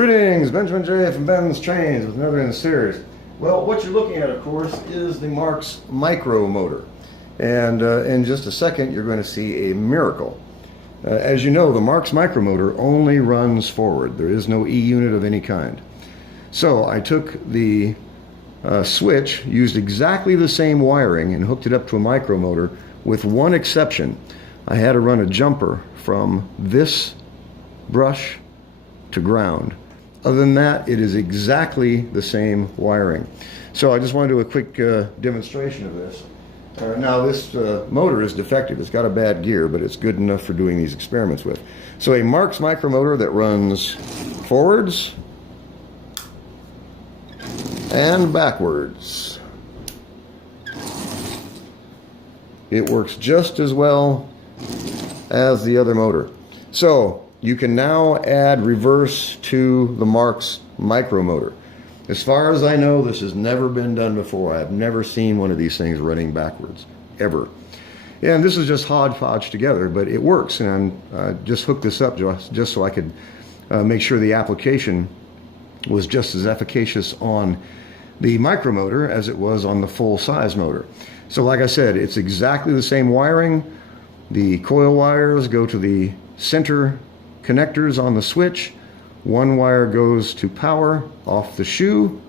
Greetings, Benjamin J. from BENZTRAINZ with another in the series. Well, what you're looking at, of course, is the Marx micro motor. And in just a second, you're going to see a miracle. As you know, the Marx micro motor only runs forward. There is no E unit of any kind. So I took the switch, used exactly the same wiring, and hooked it up to a micro motor with one exception. I had to run a jumper from this brush to ground. Other than that, it is exactly the same wiring. So I just want to do a quick demonstration of this. Now this motor is defective. It's got a bad gear, but it's good enough for doing these experiments with. So a Marx micromotor that runs forwards and backwards. It works just as well as the other motor. So you can now add reverse to the Marx micromotor. As far as I know, this has never been done before. I've never seen one of these things running backwards, ever. And this is just hodgepodge together, but it works. And I just hooked this up just so I could make sure the application was just as efficacious on the micromotor as it was on the full-size motor. So like I said, it's exactly the same wiring. The coil wires go to the center connectors on the switch. One wire goes to power off the shoe.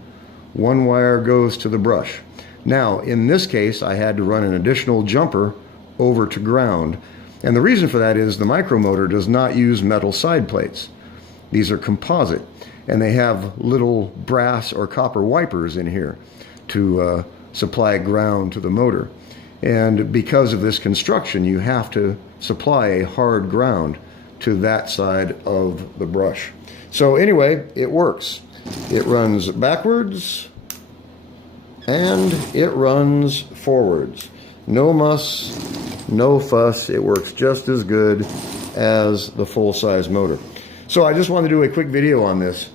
One wire goes to the brush. Now, in this case, I had to run an additional jumper over to ground. And the reason for that is the micromotor does not use metal side plates. These are composite, and they have little brass or copper wipers in here to supply ground to the motor. And because of this construction, you have to supply a hard ground to that side of the brush. So anyway, it works. It runs backwards and it runs forwards. No muss, no fuss. It works just as good as the full-size motor. So I just wanted to do a quick video on this.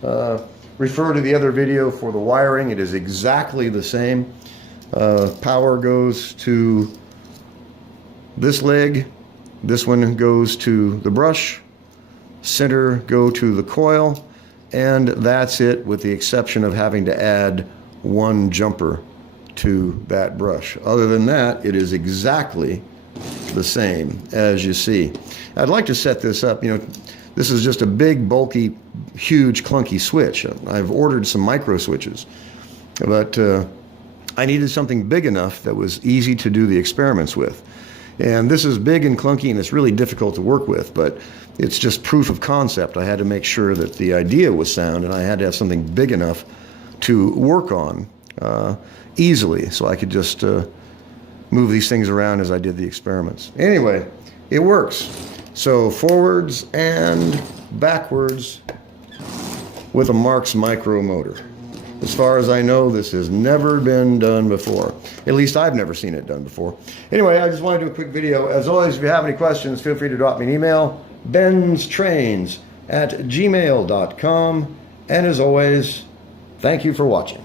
Refer to the other video for the wiring. It is exactly the same. Power goes to this leg. This one goes to the brush. Center go to the coil. And that's it, with the exception of having to add one jumper to that brush. Other than that, it is exactly the same as you see. I'd like to set this up. You know, this is just a big, bulky, huge, clunky switch. I've ordered some micro switches, but I needed something big enough that was easy to do the experiments with. And this is big and clunky, and it's really difficult to work with, but it's just proof of concept. I had to make sure that the idea was sound, and I had to have something big enough to work on easily, so I could just move these things around as I did the experiments. Anyway, it works. So forwards and backwards with a Marx micro motor. As far as I know, this has never been done before. At least I've never seen it done before. Anyway, I just wanted to do a quick video. As always, if you have any questions, feel free to drop me an email, BENZTRAINZ@gmail.com. And as always, thank you for watching.